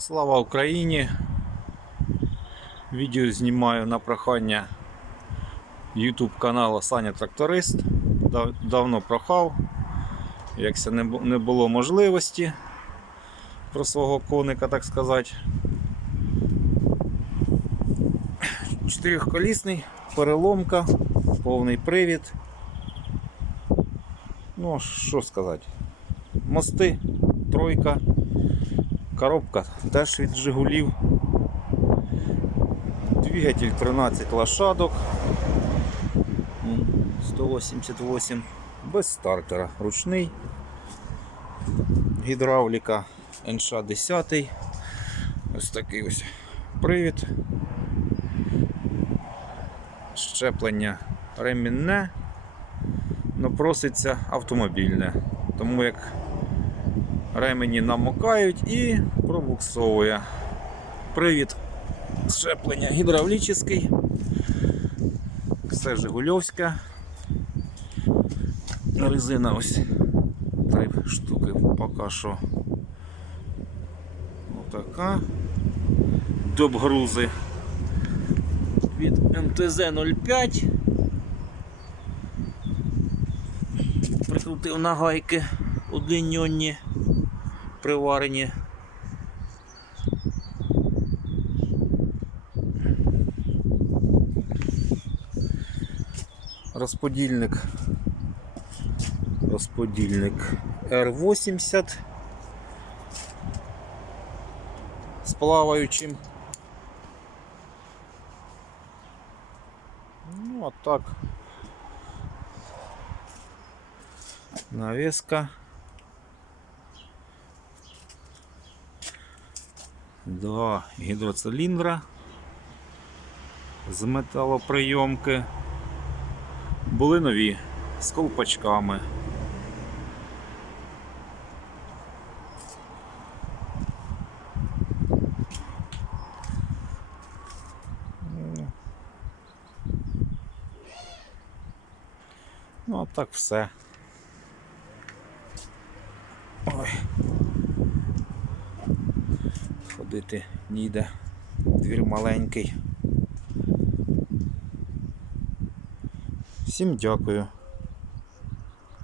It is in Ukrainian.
Слава Україні! Відео знімаю на прохання YouTube каналу Саня Тракторист. Давно прохав, якся не було можливості про свого коника, так сказати. Чотирьохколісний, переломка, повний привід. Ну, що сказати. Мости, тройка, коробка теж від Жигулів. Двигатель 13 лошадок. 188 без стартера. Ручний. Гідравліка НШ 10. Ось такий ось привід. Щеплення ремінне, но проситься автомобільне. Тому як ремені намокають і пробуксовує. Привід щеплення гідравлічний. Все Жигульовське. Резина ось три штуки поки що. Отака. Добгрузи від МТЗ 05. Прикрутив на гайки удліньонні, приварені. Розподільник. Розподільник R80 з плаваючим. Ну, а так. Навеска. Два гідроциліндра з металоприйомки. Були нові з колпачками. Ну, а так все. Ой. Ходити ніде. Двір маленький. Всім дякую.